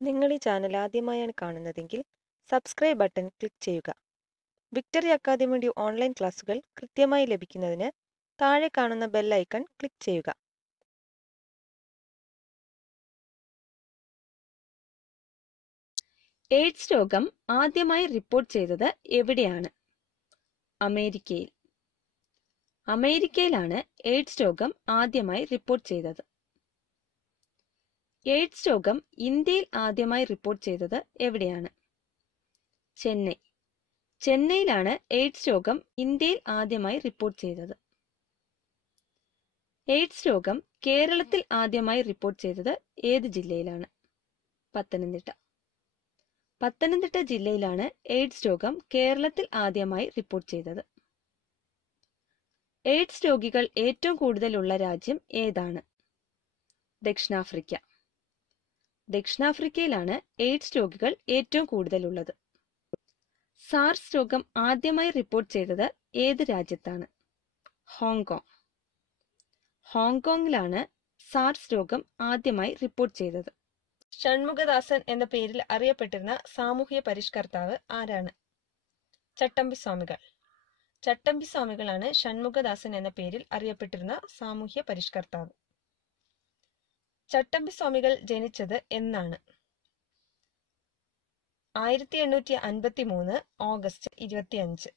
നിങ്ങൾ ഈ ചാനൽ ആദ്യമായാണ് കാണുന്നതെങ്കിൽ സബ്സ്ക്രൈബ് ബട്ടൺ ക്ലിക്ക് ചെയ്യുക. വിക്ടറി അക്കാദമിയുടെ ഓൺലൈൻ ക്ലാസുകൾ കൃത്യമായി ലഭിക്കുന്നതിന് താഴെ കാണുന്ന ബെൽ ഐക്കൺ ക്ലിക്ക് ചെയ്യുക. എയ്ഡ്സ് രോഗം ആദ്യമായി റിപ്പോർട്ട് ചെയ്തത് എവിടെയാണ്? അമേരിക്കയിൽ. അമേരിക്കയിലാണ് എയ്ഡ്സ് രോഗം ആദ്യമായി റിപ്പോർട്ട് ചെയ്തത്. എയ്ഡ്സ് രോഗം ഇന്ത്യയിൽ ആദ്യമായി റിപ്പോർട്ട് ചെയ്തത് എവിടെയാണ്? ചെന്നൈ. ചെന്നൈയിലാണ് എയ്ഡ്സ് രോഗം ഇന്ത്യയിൽ ആദ്യമായി റിപ്പോർട്ട് ചെയ്തത്. എയ്ഡ്സ് രോഗം കേരളത്തിൽ ആദ്യമായി റിപ്പോർട്ട് ചെയ്തത് ഏത് ജില്ലയിലാണ്? പത്തനംതിട്ട. പത്തനംതിട്ട ജില്ലയിലാണ് എയ്ഡ്സ് രോഗം കേരളത്തിൽ ആദ്യമായി റിപ്പോർട്ട് ചെയ്തത്. എയ്ഡ്സ് രോഗികൾ ഏറ്റവും കൂടുതലുള്ള രാജ്യം ഏതാണ്? ദക്ഷിണാഫ്രിക്ക. ദക്ഷിണാഫ്രിക്കയിലാണ് എയ്ഡ്സ് രോഗികൾ ഏറ്റവും കൂടുതലുള്ളത്. സാർസ് രോഗം ആദ്യമായി റിപ്പോർട്ട് ചെയ്തത് ഏത് രാജ്യത്താണ്? ഹോങ്കോങ്. ഹോങ്കോങ്ങിലാണ് സാർസ് രോഗം ആദ്യമായി റിപ്പോർട്ട് ചെയ്തത്. ഷൺമുഖദാസൻ എന്ന പേരിൽ അറിയപ്പെട്ടിരുന്ന സാമൂഹ്യ പരിഷ്കർത്താവ് ആരാണ്? ചട്ടമ്പിസ്വാമികൾ. ചട്ടമ്പിസ്വാമികളാണ് ഷൺമുഖദാസൻ എന്ന പേരിൽ അറിയപ്പെട്ടിരുന്ന സാമൂഹ്യ പരിഷ്കർത്താവ്. ചട്ടമ്പിസ്വാമികൾ ജനിച്ചത് എന്നാണ്? 1853 ഓഗസ്റ്റ് 25.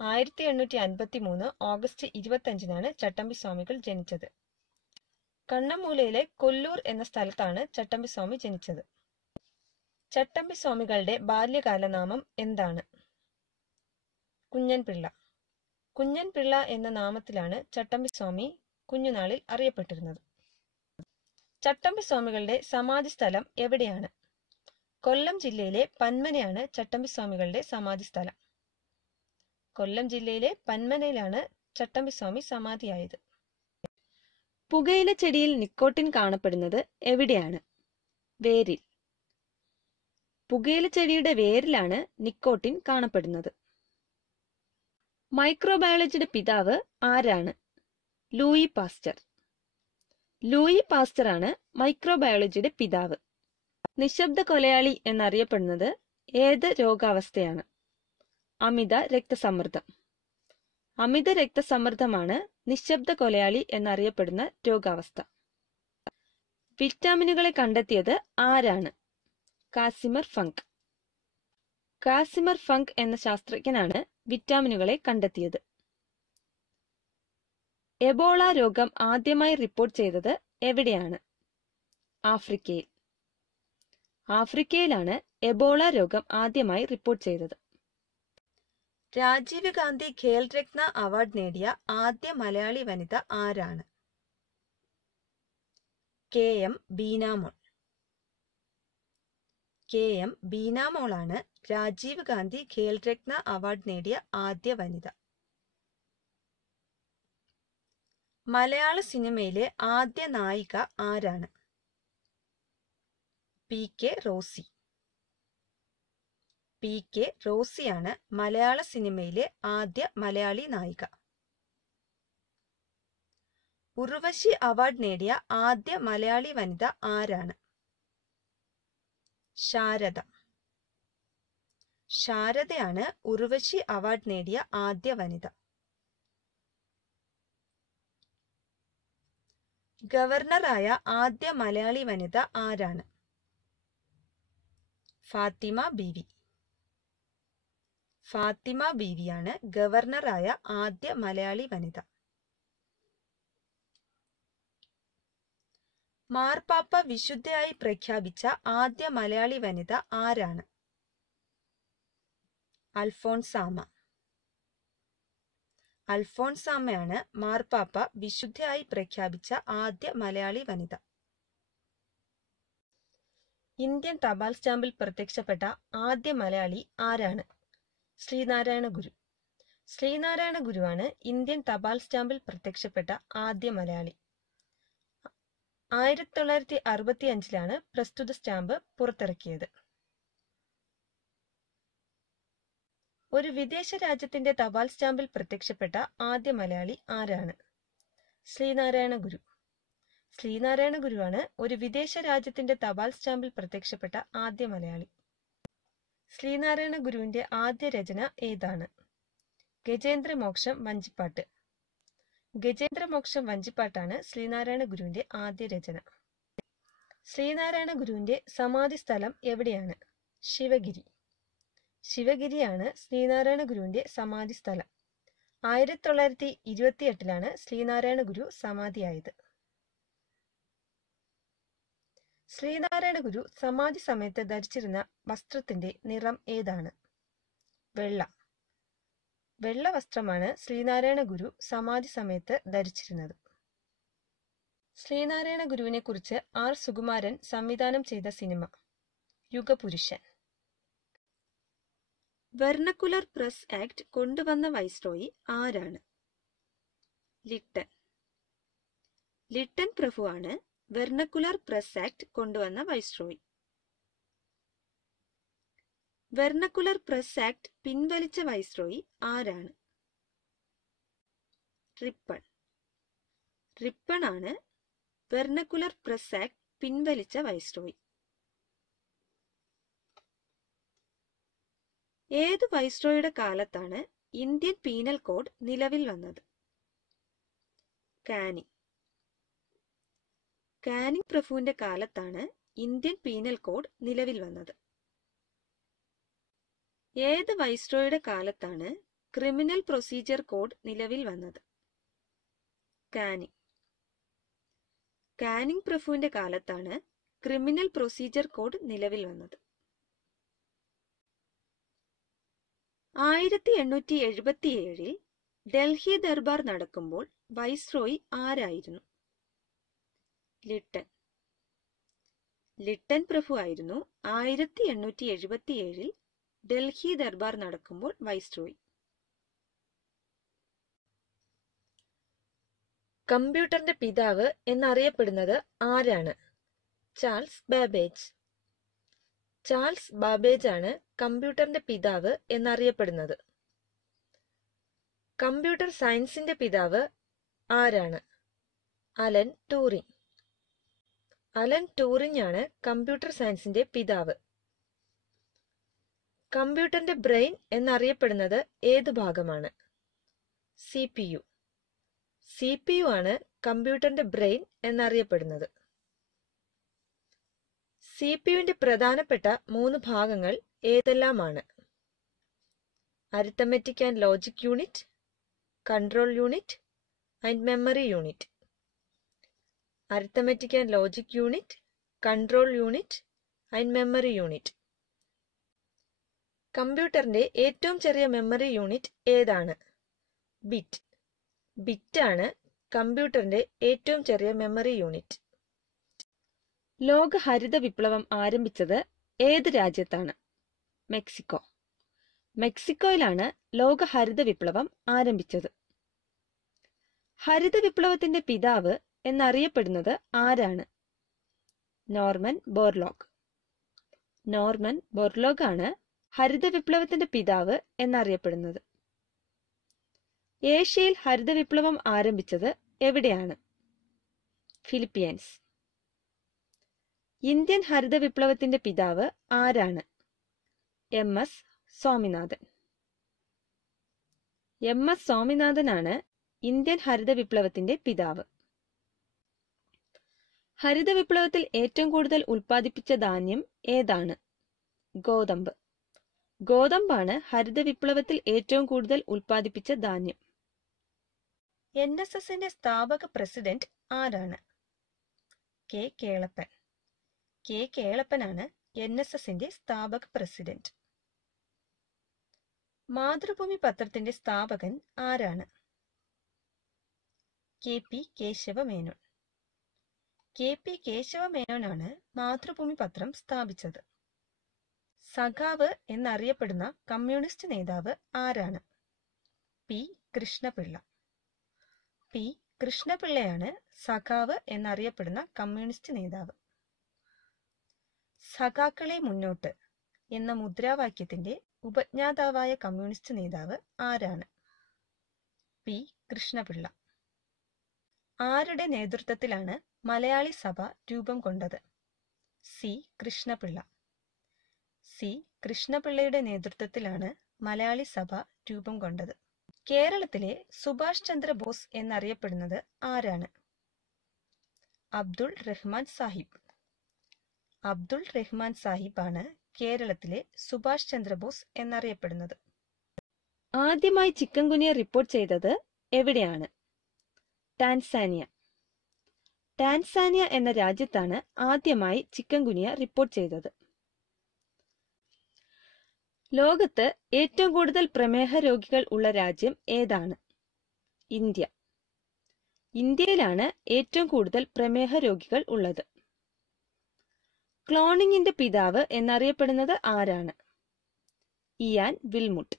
1853 ഓഗസ്റ്റ് 25-നാണ് ചട്ടമ്പിസ്വാമികൾ ജനിച്ചത്. കണ്ണമ്മൂലയിലെ കൊല്ലൂർ എന്ന സ്ഥലത്താണ് ചട്ടമ്പിസ്വാമി ജനിച്ചത്. ചട്ടമ്പിസ്വാമികളുടെ ബാല്യകാലനാമം എന്താണ്? കുഞ്ഞൻപിള്ള. കുഞ്ഞൻപിള്ള എന്ന നാമത്തിലാണ് ചട്ടമ്പിസ്വാമി കുഞ്ഞുനാളിൽ അറിയപ്പെട്ടിരുന്നത്. ചട്ടമ്പിസ്വാമികളുടെ സമാധി സ്ഥലം എവിടെയാണ്? കൊല്ലം ജില്ലയിലെ പന്മനയാണ് ചട്ടമ്പിസ്വാമികളുടെ സമാധി സ്ഥലം. കൊല്ലം ജില്ലയിലെ പന്മനയിലാണ് ചട്ടമ്പിസ്വാമി സമാധിയായത്. പുകയില ചെടിയിൽ നിക്കോട്ടിൻ കാണപ്പെടുന്നത് എവിടെയാണ്? വേരിൽ. പുകയില ചെടിയുടെ വേരിലാണ് നിക്കോട്ടിൻ കാണപ്പെടുന്നത്. മൈക്രോബയോളജിയുടെ പിതാവ് ആരാണ്? Louis pastor. ലൂയി പാസ്റ്റർ ആണ് മൈക്രോബയോളജിയുടെ പിതാവ്. നിശബ്ദ കൊലയാളി എന്നറിയപ്പെടുന്നത് ഏത് രോഗാവസ്ഥയാണ്? അമിത രക്തസമ്മർദ്ദം. അമിത രക്തസമ്മർദ്ദമാണ് നിശബ്ദ കൊലയാളി എന്നറിയപ്പെടുന്ന രോഗാവസ്ഥ. വിറ്റാമിനുകളെ കണ്ടെത്തിയത് ആരാണ്? Casimir funk. കാസിമർ ഫങ്ക് എന്ന ശാസ്ത്രജ്ഞനാണ് വിറ്റാമിനുകളെ കണ്ടെത്തിയത്. എബോള രോഗം ആദ്യമായി റിപ്പോർട്ട് ചെയ്തത് എവിടെയാണ്? ആഫ്രിക്കയിൽ. ആഫ്രിക്കയിലാണ് എബോള രോഗം ആദ്യമായി റിപ്പോർട്ട് ചെയ്തത്. രാജീവ് ഗാന്ധി ഖേൽരത്ന അവാർഡ് നേടിയ ആദ്യ മലയാളി വനിത ആരാണ്? KM ബീനാമോൾ. KM ബീനാമോളാണ് രാജീവ് ഗാന്ധി ഖേൽരത്ന അവാർഡ് നേടിയ ആദ്യ വനിത. മലയാള സിനിമയിലെ ആദ്യ നായിക ആരാണ്? PK Rossi. PK റോസിയാണ് മലയാള സിനിമയിലെ ആദ്യ മലയാളി നായിക. ഉർവശി അവാർഡ് നേടിയ ആദ്യ മലയാളി വനിത ആരാണ്? ശാരദ. ശാരദയാണ് ഉർവശി അവാർഡ് നേടിയ ആദ്യ വനിത. ഗവർണറായ ആദ്യ മലയാളി വനിത ആരാണ്? ഫാത്തിമ ബീവി. ഫാത്തിമ ബീവിയാണ് ഗവർണറായ ആദ്യ മലയാളി വനിത. മാർപ്പാപ്പ വിശുദ്ധയായി പ്രഖ്യാപിച്ച ആദ്യ മലയാളി വനിത ആരാണ്? അൽഫോൺസാമ്മ. അൽഫോൺസാമ്മയാണ് മാർപ്പാപ്പ വിശുദ്ധയായി പ്രഖ്യാപിച്ച ആദ്യ മലയാളി വനിത. ഇന്ത്യൻ തപാൽ സ്റ്റാമ്പിൽ പ്രത്യക്ഷപ്പെട്ട ആദ്യ മലയാളി ആരാണ്? ശ്രീനാരായണ ഗുരു. ശ്രീനാരായണ ഗുരുവാണ് ഇന്ത്യൻ തപാൽ സ്റ്റാമ്പിൽ പ്രത്യക്ഷപ്പെട്ട ആദ്യ മലയാളി. 1965-ലാണ് പ്രസ്തുത സ്റ്റാമ്പ് പുറത്തിറക്കിയത്. ഒരു വിദേശ രാജ്യത്തിന്റെ തപാൽ സ്റ്റാമ്പിൽ പ്രത്യക്ഷപ്പെട്ട ആദ്യ മലയാളി ആരാണ്? ശ്രീനാരായണ ഗുരു. ശ്രീനാരായണ ഗുരുവാണ് ഒരു വിദേശ രാജ്യത്തിന്റെ തപാൽ സ്റ്റാമ്പിൽ പ്രത്യക്ഷപ്പെട്ട ആദ്യ മലയാളി. ശ്രീനാരായണ ഗുരുവിന്റെ ആദ്യ രചന ഏതാണ്? ഗജേന്ദ്രമോക്ഷം വഞ്ചിപ്പാട്ട്. ഗജേന്ദ്രമോക്ഷം വഞ്ചിപ്പാട്ടാണ് ശ്രീനാരായണ ഗുരുവിന്റെ ആദ്യ രചന. ശ്രീനാരായണ ഗുരുവിന്റെ സമാധി സ്ഥലം എവിടെയാണ്? ശിവഗിരി. ശിവഗിരിയാണ് ശ്രീനാരായണ ഗുരുവിന്റെ സമാധി സ്ഥലം. 1928 ശ്രീനാരായണ ഗുരു സമാധിയായത്. ശ്രീനാരായണ ഗുരു സമാധി സമയത്ത് ധരിച്ചിരുന്ന വസ്ത്രത്തിന്റെ നിറം ഏതാണ്? വെള്ള. വെള്ള വസ്ത്രമാണ് ശ്രീനാരായണ ഗുരു സമാധി സമയത്ത് ധരിച്ചിരുന്നത്. ശ്രീനാരായണ ഗുരുവിനെ കുറിച്ച് ആർ സുകുമാരൻ സംവിധാനം ചെയ്ത cinema Yugapurushan. Vernacular press act കൊണ്ടുവന്ന വൈസ്രോയി ആരാണ്? ലിട്ടൻ. ലിട്ടൻ പ്രഭുവാണ് വെർണക്കുലർ പ്രസ് ആക്ട് കൊണ്ടുവന്ന വൈസ്രോയി. വെർണക്കുലർ പ്രസ് ആക്ട് പിൻവലിച്ച വൈസ്രോയി ആരാണ്? റിപ്പൺ. റിപ്പൺ ആണ് വെർണക്കുലർ പ്രസ് ആക്ട് പിൻവലിച്ച വൈസ്രോയി. ഏത് വൈസ്രോയുടെ കാലത്താണ് ഇന്ത്യൻ പീനൽ കോഡ് നിലവിൽ വന്നത്? കാനിങ്. കാനിങ് പ്രഭുവിന്റെ കാലത്താണ് ഇന്ത്യൻ പീനൽ കോഡ് നിലവിൽ വന്നത്. ഏത് വൈസ്രോയുടെ കാലത്താണ് ക്രിമിനൽ പ്രൊസീജിയർ കോഡ് നിലവിൽ വന്നത്? കാനിങ്. കാനിങ് പ്രഭുവിന്റെ കാലത്താണ് ക്രിമിനൽ പ്രൊസീജിയർ കോഡ് നിലവിൽ വന്നത്. 1877 ഡൽഹി ദർബാർ നടക്കുമ്പോൾ വൈസ്രോയി ആരായിരുന്നു? ലിട്ടൻ. ലിട്ടൻ പ്രഭു ആയിരുന്നു 1877 ഡൽഹി ദർബാർ നടക്കുമ്പോൾ വൈസ്രോയി. കമ്പ്യൂട്ടറിന്റെ പിതാവ് എന്നറിയപ്പെടുന്നത് ആരാണ്? Charles Babbage. ചാൾസ് ബാബേജ് ആണ് കമ്പ്യൂട്ടറിന്റെ പിതാവ് എന്നറിയപ്പെടുന്നത്. കമ്പ്യൂട്ടർ സയൻസിന്റെ പിതാവ് ആരാണ്? Allen Turing. അലൻ ട്യൂറിംഗ് ആണ് കമ്പ്യൂട്ടർ സയൻസിന്റെ പിതാവ്. കമ്പ്യൂട്ടറിന്റെ ബ്രെയിൻ എന്നറിയപ്പെടുന്നത് ഏത് ഭാഗമാണ്? CPU. CPU ആണ് കമ്പ്യൂട്ടറിന്റെ ബ്രെയിൻ എന്നറിയപ്പെടുന്നത്. CPUവിന്റെ പ്രധാനപ്പെട്ട 3 ഭാഗങ്ങൾ ഏതെല്ലാമാണ്? Arithmetic and logic unit, control unit and memory unit. Arithmetic and logic unit, control unit and memory unit. കമ്പ്യൂട്ടറിന്റെ ഏറ്റവും ചെറിയ മെമ്മറി യൂണിറ്റ് ഏതാണ്? ബിറ്റ്. ബിറ്റ് ആണ് കമ്പ്യൂട്ടറിന്റെ ഏറ്റവും ചെറിയ മെമ്മറി യൂണിറ്റ്. ലോക ഹരിത വിപ്ലവം ആരംഭിച്ചത് ഏത് രാജ്യത്താണ്? മെക്സിക്കോ. മെക്സിക്കോയിലാണ് ലോക ഹരിത വിപ്ലവം ആരംഭിച്ചത്. ഹരിത വിപ്ലവത്തിന്റെ പിതാവ് എന്നറിയപ്പെടുന്നത് ആരാണ്? Norman Borlaug. നോർമൻ ബോർലോഗ് ആണ് ഹരിത വിപ്ലവത്തിന്റെ പിതാവ് എന്നറിയപ്പെടുന്നത്. ഏഷ്യയിൽ ഹരിത വിപ്ലവം ആരംഭിച്ചത് എവിടെയാണ്? ഫിലിപ്പീൻസ്. ഇന്ത്യൻ ഹരിത വിപ്ലവത്തിന്റെ പിതാവ് ആരാണ്? MS സ്വാമിനാഥൻ. MS സ്വാമിനാഥനാണ് ഇന്ത്യൻ ഹരിത വിപ്ലവത്തിന്റെ പിതാവ്. ഹരിത വിപ്ലവത്തിൽ ഏറ്റവും കൂടുതൽ ഉൽപ്പാദിപ്പിച്ച ധാന്യം ഏതാണ്? ഗോതമ്പ്. ഗോതമ്പാണ് ഹരിത വിപ്ലവത്തിൽ ഏറ്റവും കൂടുതൽ ഉൽപ്പാദിപ്പിച്ച ധാന്യം. NSSന്റെ സ്ഥാപക പ്രസിഡന്റ് ആരാണ്? കെ കേളപ്പൻ. കെ കേളപ്പനാണ് NSSന്റെ സ്ഥാപക പ്രസിഡന്റ്. മാതൃഭൂമി പത്രത്തിന്റെ സ്ഥാപകൻ ആരാണ്? KP കേശവമേനോൻ. KP കേശവമേനോനാണ് മാതൃഭൂമി പത്രം സ്ഥാപിച്ചത്. സഖാവ് എന്നറിയപ്പെടുന്ന കമ്മ്യൂണിസ്റ്റ് നേതാവ് ആരാണ്? P കൃഷ്ണപിള്ള. P കൃഷ്ണപിള്ളയാണ് സഖാവ് എന്നറിയപ്പെടുന്ന കമ്മ്യൂണിസ്റ്റ് നേതാവ്. സഖാക്കളെ മുന്നോട്ട് എന്ന മുദ്രാവാക്യത്തിന്റെ ഉപജ്ഞാതാവായ കമ്മ്യൂണിസ്റ്റ് നേതാവ് ആരാണ്? P കൃഷ്ണപിള്ള. ആരുടെ നേതൃത്വത്തിലാണ് മലയാളി സഭ രൂപം കൊണ്ടത്? സി കൃഷ്ണപിള്ള. സി കൃഷ്ണപിള്ളയുടെ നേതൃത്വത്തിലാണ് മലയാളി സഭ രൂപം കൊണ്ടത്. കേരളത്തിലെ സുഭാഷ് ചന്ദ്രബോസ് എന്നറിയപ്പെടുന്നത് ആരാണ്? അബ്ദുൾ റഹ്മാൻ സാഹിബ്. അബ്ദുൾ റഹ്മാൻ സാഹിബാണ് കേരളത്തിലെ സുഭാഷ് ചന്ദ്രബോസ് എന്നറിയപ്പെടുന്നത്. ആദ്യമായി ചിക്കൻ ഗുനിയ റിപ്പോർട്ട് ചെയ്തത് എവിടെയാണ്? ടാൻസാനിയ. ടാൻസാനിയ എന്ന രാജ്യത്താണ് ആദ്യമായി ചിക്കൻ ഗുനിയ റിപ്പോർട്ട് ചെയ്തത്. ലോകത്ത് ഏറ്റവും കൂടുതൽ പ്രമേഹ രോഗികൾ ഉള്ള രാജ്യം ഏതാണ്? ഇന്ത്യ. ഇന്ത്യയിലാണ് ഏറ്റവും കൂടുതൽ പ്രമേഹ രോഗികൾ ഉള്ളത്. ക്ലോണിങ്ങിന്റെ പിതാവ് എന്നറിയപ്പെടുന്നത് ആരാണ്? Ian Wilmut.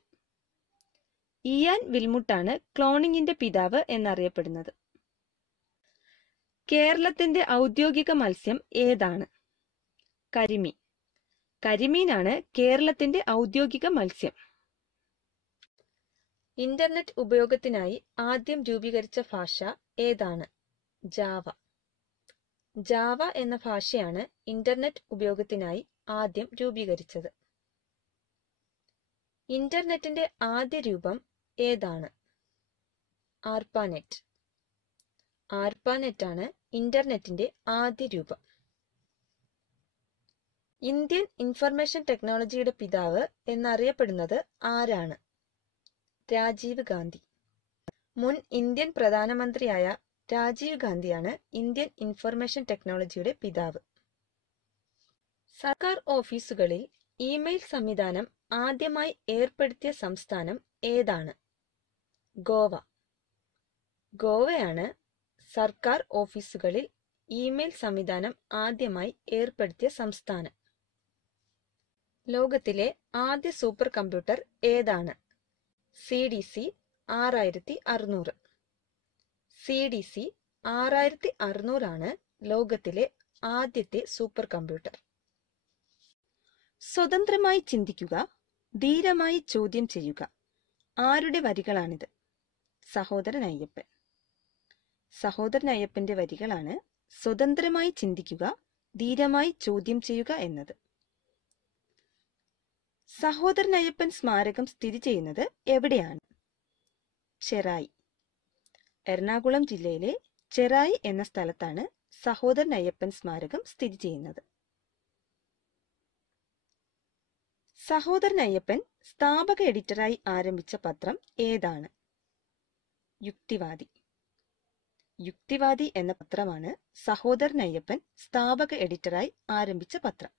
ഇയാൻ വിൽമുട്ടാണ് ക്ലോണിങ്ങിന്റെ പിതാവ് എന്നറിയപ്പെടുന്നത്. കേരളത്തിന്റെ ഔദ്യോഗിക മത്സ്യം ഏതാണ്? കരിമീൻ. കരിമീനാണ് കേരളത്തിന്റെ ഔദ്യോഗിക മത്സ്യം. ഇന്റർനെറ്റ് ഉപയോഗത്തിനായി ആദ്യം രൂപീകരിച്ച ഭാഷ ഏതാണ്? ജാവ. ജാവ എന്ന ഭാഷയാണ് ഇന്റർനെറ്റ് ഉപയോഗത്തിനായി ആദ്യം രൂപീകരിച്ചത്. ഇന്റർനെറ്റിന്റെ ആദ്യ രൂപം ഏതാണ്? ആർപ്പാനെറ്റ്. ആർപ്പാനെറ്റ് ആണ് ഇന്റർനെറ്റിന്റെ ആദ്യ രൂപം. ഇന്ത്യൻ ഇൻഫർമേഷൻ ടെക്നോളജിയുടെ പിതാവ് എന്നറിയപ്പെടുന്നത് ആരാണ്? രാജീവ് ഗാന്ധി. മുൻ ഇന്ത്യൻ പ്രധാനമന്ത്രിയായ രാജീവ് ഗാന്ധിയാണ് ഇന്ത്യൻ ഇൻഫർമേഷൻ ടെക്നോളജിയുടെ പിതാവ്. സർക്കാർ ഓഫീസുകളിൽ ഇമെയിൽ സംവിധാനം ആദ്യമായി ഏർപ്പെടുത്തിയ സംസ്ഥാനം ഏതാണ്? ഗോവ. ഗോവയാണ് സർക്കാർ ഓഫീസുകളിൽ ഇമെയിൽ സംവിധാനം ആദ്യമായി ഏർപ്പെടുത്തിയ സംസ്ഥാനം. ലോകത്തിലെ ആദ്യ സൂപ്പർ കമ്പ്യൂട്ടർ ഏതാണ്? CDC 6600. CDC 6600 ആണ് ലോകത്തിലെ ആദ്യത്തെ സൂപ്പർ കമ്പ്യൂട്ടർ. സ്വതന്ത്രമായി ചിന്തിക്കുക, ധീരമായി ചോദ്യം ചെയ്യുക. ആരുടെ വരികളാണിത്? സഹോദരൻ അയ്യപ്പൻ. സഹോദരൻ അയ്യപ്പന്റെ വരികളാണ് സ്വതന്ത്രമായി ചിന്തിക്കുക, ധീരമായി ചോദ്യം ചെയ്യുക എന്നത്. സഹോദരൻ അയ്യപ്പൻ സ്മാരകം സ്ഥിതി ചെയ്യുന്നത് എവിടെയാണ്? ചെറായി. എറണാകുളം ജില്ലയിലെ ചെറായി എന്ന സ്ഥലത്താണ് സഹോദരൻ അയ്യപ്പൻ സ്മാരകം സ്ഥിതി ചെയ്യുന്നത്. സഹോദരൻ അയ്യപ്പൻ സ്ഥാപക എഡിറ്ററായി ആരംഭിച്ച പത്രം ഏതാണ്? യുക്തിവാദി. യുക്തിവാദി എന്ന പത്രമാണ് സഹോദരൻ അയ്യപ്പൻ സ്ഥാപക എഡിറ്ററായി ആരംഭിച്ച പത്രം.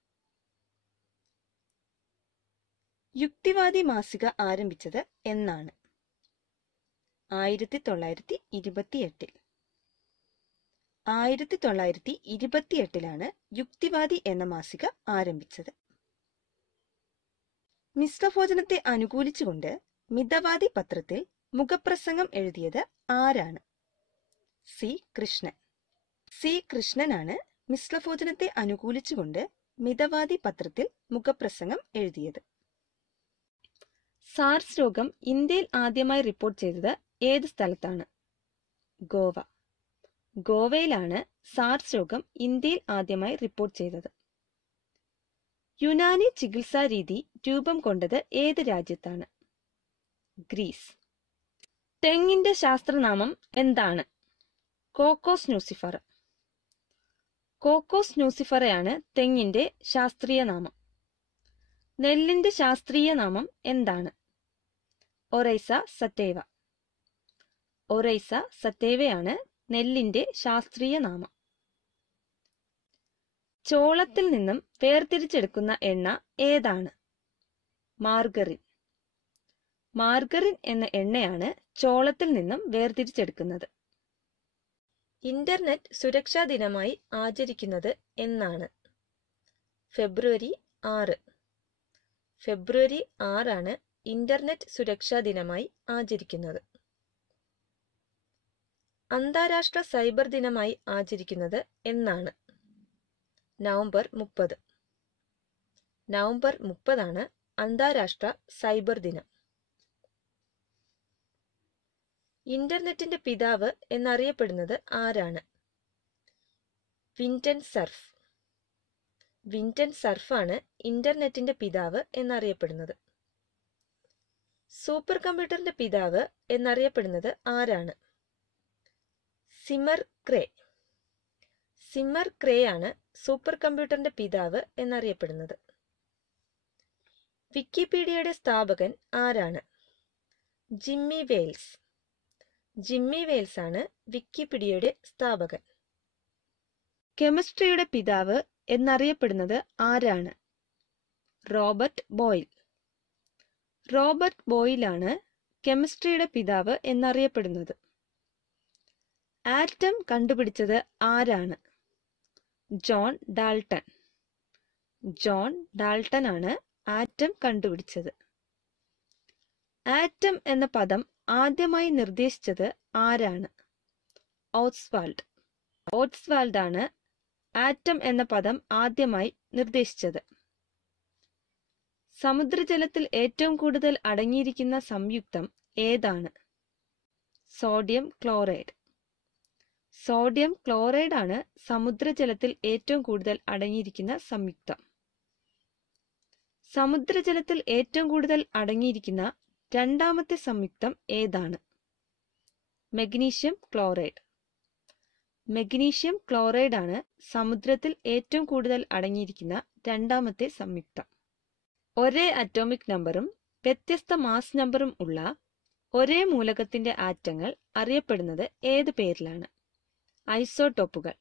യുക്തിവാദി മാസിക ആരംഭിച്ചത് എന്നാണ്? 1928. 1928 യുക്തിവാദി എന്ന മാസിക ആരംഭിച്ചത്. മിശ്രഭോജനത്തെ അനുകൂലിച്ചുകൊണ്ട് മിതവാദി പത്രത്തിൽ മുഖപ്രസംഗം എഴുതിയത് ആരാണ്? സി കൃഷ്ണൻ. സി കൃഷ്ണനാണ് മിശ്രഭോജനത്തെ അനുകൂലിച്ചുകൊണ്ട് മിതവാദി പത്രത്തിൽ മുഖപ്രസംഗം എഴുതിയത്. സാർസ് രോഗം ഇന്ത്യയിൽ ആദ്യമായി റിപ്പോർട്ട് ചെയ്തത് ഏത് സ്ഥലത്താണ്? ഗോവ. ഗോവയിലാണ് സാർസ് രോഗം ഇന്ത്യയിൽ ആദ്യമായി റിപ്പോർട്ട് ചെയ്തത്. യുനാനി ചികിത്സാ രീതി രൂപം കൊണ്ടത് ഏത് രാജ്യത്താണ്? ഗ്രീസ്. തെങ്ങിന്റെ ശാസ്ത്രനാമം എന്താണ്? Cocos nucifera. കോക്കോസ് ന്യൂസിഫറയാണ് തെങ്ങിന്റെ ശാസ്ത്രീയ നാമം. നെല്ലിന്റെ ശാസ്ത്രീയ നാമം എന്താണ്? ഒറൈസ സറ്റേവ. ഒറൈസ സറ്റേവയാണ് നെല്ലിന്റെ ശാസ്ത്രീയ നാമം. ചോളത്തിൽ നിന്നും വേർതിരിച്ചെടുക്കുന്ന എണ്ണ ഏതാണ്? മാർഗറിൻ. മാർഗറിൻ എന്ന എണ്ണയാണ് ചോളത്തിൽ നിന്നും വേർതിരിച്ചെടുക്കുന്നത്. ഇന്റർനെറ്റ് സുരക്ഷാ ദിനമായി ആചരിക്കുന്നത് എന്നാണ്? ഫെബ്രുവരി 6. ഫെബ്രുവരി 6 ഇന്റർനെറ്റ് സുരക്ഷാ ദിനമായി ആചരിക്കുന്നത്. അന്താരാഷ്ട്ര സൈബർ ദിനമായി ആചരിക്കുന്നത് എന്നാണ്? നവംബർ 30. നവംബർ 30 അന്താരാഷ്ട്ര സൈബർ ദിനം. ഇന്റർനെറ്റിന്റെ പിതാവ് എന്നറിയപ്പെടുന്നത് ആരാണ്? വിന്റൺ സർഫ്. വിന്റൺ സർഫാണ് ഇന്റർനെറ്റിന്റെ പിതാവ് എന്നറിയപ്പെടുന്നത്. സൂപ്പർ കമ്പ്യൂട്ടറിന്റെ പിതാവ് എന്നറിയപ്പെടുന്നത് ആരാണ്? സിമർ ക്രേ. സിമർ ക്രേ ആണ് സൂപ്പർ കമ്പ്യൂട്ടറിന്റെ പിതാവ് എന്നറിയപ്പെടുന്നത്. വിക്കിപീഡിയയുടെ സ്ഥാപകൻ ആരാണ്? Jimmy Wales. ജിമ്മി വെയിൽസ് ആണ് വിക്കിപീഡിയയുടെ സ്ഥാപകൻ. കെമിസ്ട്രിയുടെ പിതാവ് എന്നറിയപ്പെടുന്നത് ആരാണ്? Robert Boyle. റോബർട്ട് ബോയിലാണ് കെമിസ്ട്രിയുടെ പിതാവ് എന്നറിയപ്പെടുന്നത്. ആറ്റം കണ്ടുപിടിച്ചത് ആരാണ്? John Dalton. ജോൺ ഡാൾട്ടൺ ആണ് ആറ്റം കണ്ടുപിടിച്ചത്. ആറ്റം എന്ന പദം ആദ്യമായി നിർദ്ദേശിച്ചത് ആരാണ്? ഓസ്വാൾഡ്. ഓസ്വാൾഡ് ആണ് ആറ്റം എന്ന പദം ആദ്യമായി നിർദ്ദേശിച്ചത്. സമുദ്രജലത്തിൽ ഏറ്റവും കൂടുതൽ അടങ്ങിയിരിക്കുന്ന സംയുക്തം ഏതാണ്? Sodium chloride. സോഡിയം ക്ലോറൈഡ് ആണ് സമുദ്രജലത്തിൽ ഏറ്റവും കൂടുതൽ അടങ്ങിയിരിക്കുന്ന സംയുക്തം. സമുദ്രജലത്തിൽ ഏറ്റവും കൂടുതൽ അടങ്ങിയിരിക്കുന്ന രണ്ടാമത്തെ സംയുക്തം ഏതാണ്? Magnesium chloride. മഗ്നീഷ്യം ക്ലോറൈഡ് ആണ് സമുദ്രത്തിൽ ഏറ്റവും കൂടുതൽ അടങ്ങിയിരിക്കുന്ന രണ്ടാമത്തെ സംയുക്തം. ഒരേ അറ്റോമിക് നമ്പറും വ്യത്യസ്ത മാസ് നമ്പറും ഉള്ള ഒരേ മൂലകത്തിന്റെ ആറ്റങ്ങൾ അറിയപ്പെടുന്നത് ഏത് പേരിലാണ്? ഐസോടോപ്പുകൾ.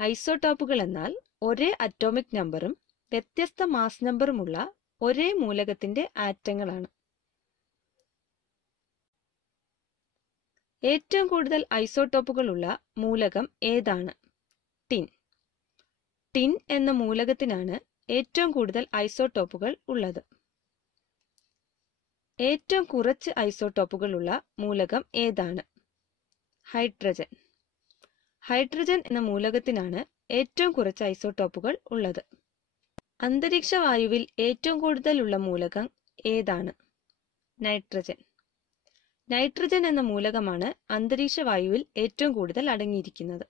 ഐസോടോപ്പുകൾ എന്നാൽ ഒരേ അറ്റോമിക് നമ്പറും വ്യത്യസ്ത മാസ് നമ്പറുമുള്ള ഒരേ മൂലകത്തിന്റെ ആറ്റങ്ങളാണ്. ഏറ്റവും കൂടുതൽ ഐസോടോപ്പുകളുള്ള മൂലകം ഏതാണ്? ടിൻ. ടിൻ എന്ന മൂലകത്തിനാണ് ഏറ്റവും കൂടുതൽ ഐസോടോപ്പുകൾ ഉള്ളത്. ഏറ്റവും കുറച്ച് ഐസോടോപ്പുകളുള്ള മൂലകം ഏതാണ്? ഹൈഡ്രജൻ. ഹൈഡ്രജൻ എന്ന മൂലകത്തിനാണ് ഏറ്റവും കുറച്ച് ഐസോടോപ്പുകൾ ഉള്ളത്. അന്തരീക്ഷ വായുവിൽ ഏറ്റവും കൂടുതലുള്ള മൂലകം ഏതാണ്? നൈട്രജൻ. നൈട്രജൻ എന്ന മൂലകമാണ് അന്തരീക്ഷ വായുവിൽ ഏറ്റവും കൂടുതൽ അടങ്ങിയിരിക്കുന്നത്.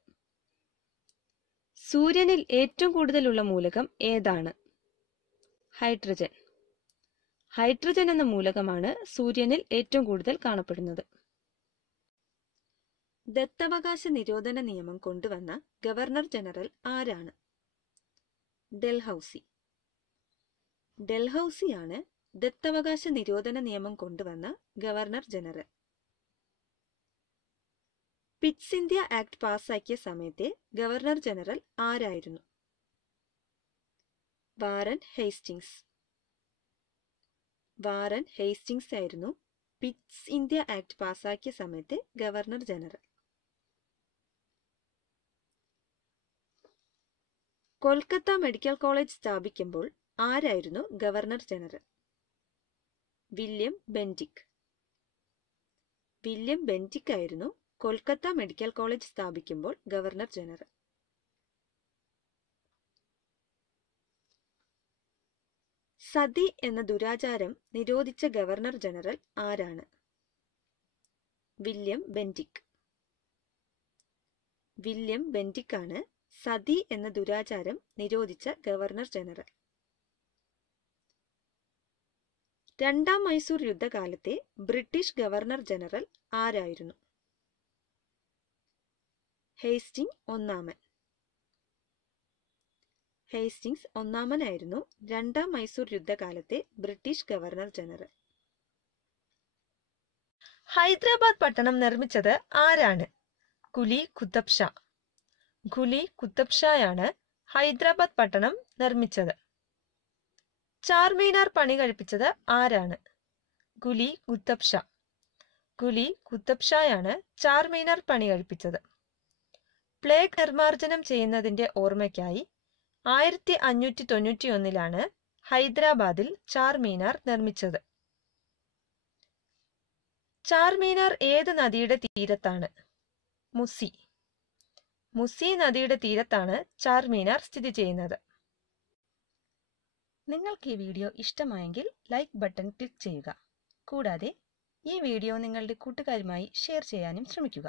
സൂര്യനിൽ ഏറ്റവും കൂടുതലുള്ള മൂലകം ഏതാണ്? ഹൈഡ്രജൻ. ഹൈഡ്രജൻ എന്ന മൂലകമാണ് സൂര്യനിൽ ഏറ്റവും കൂടുതൽ കാണപ്പെടുന്നത്. ദത്തവകാശ നിരോധന നിയമം കൊണ്ടുവന്ന ഗവർണർ ജനറൽ ആരാണ്? ഡൽഹൌസി. ഡൽഹൌസിയാണ് ദത്തവകാശ നിരോധന നിയമം കൊണ്ടുവന്ന governor general. Pitt's India act പാസാക്കിയ സമയത്തെ ഗവർണർ ജനറൽ ആരായിരുന്നു? Warren Hastings. വാറൻ ഹേസ്റ്റിങ്സ് ആയിരുന്നു പിറ്റ്സ് ഇന്ത്യ ആക്ട് പാസാക്കിയ സമയത്തെ governor general. Kolkata medical college സ്ഥാപിക്കുമ്പോൾ ആരായിരുന്നു governor general? William Bentinck. William Bentinck ആയിരുന്നു കൊൽക്കത്ത മെഡിക്കൽ കോളേജ് സ്ഥാപിക്കുമ്പോൾ ഗവർണർ ജനറൽ. സതി എന്ന ദുരാചാരം നിരോധിച്ച ഗവർണർ ജനറൽ ആരാണ്? William Bentinck. വില്യം ബെന്റിക് ആണ് സതി എന്ന ദുരാചാരം നിരോധിച്ച ഗവർണർ ജനറൽ. രണ്ടാം മൈസൂർ യുദ്ധകാലത്തെ ബ്രിട്ടീഷ് ഗവർണർ ജനറൽ ആരായിരുന്നു? ഹേസ്റ്റിംഗ് ഒന്നാമൻ. ഹേസ്റ്റിങ്സ് ഒന്നാമനായിരുന്നു രണ്ടാം മൈസൂർ യുദ്ധകാലത്തെ ബ്രിട്ടീഷ് ഗവർണർ ജനറൽ. ഹൈദരാബാദ് പട്ടണം നിർമ്മിച്ചത് ആരാണ്? കുലി കുത്തബ് ഷാ. കുലി കുത്തബ് ഷായാണ് ഹൈദരാബാദ് പട്ടണം നിർമ്മിച്ചത്. ചാർമീനാർ പണി കഴിപ്പിച്ചത് ആരാണ്? കുലി കുത്തബ് ഷാ. കുലി കുത്തബ് ഷായാണ് ചാർമീനാർ പണി കഴിപ്പിച്ചത്. പ്ലേഗ് നിർമ്മാർജ്ജനം ചെയ്യുന്നതിന്റെ ഓർമ്മയ്ക്കായി 1591 ഹൈദരാബാദിൽ ചാർമീനാർ നിർമ്മിച്ചത്. ചാർമീനാർ ഏത് നദിയുടെ തീരത്താണ്? മുസി. മുസി നദിയുടെ തീരത്താണ് ചാർമീനാർ സ്ഥിതി ചെയ്യുന്നത്. നിങ്ങൾക്ക് ഈ വീഡിയോ ഇഷ്ടമായെങ്കിൽ ലൈക്ക് ബട്ടൺ ക്ലിക്ക് ചെയ്യുക. കൂടാതെ ഈ വീഡിയോ നിങ്ങളുടെ കൂട്ടുകാരുമായി ഷെയർ ചെയ്യാനും ശ്രമിക്കുക.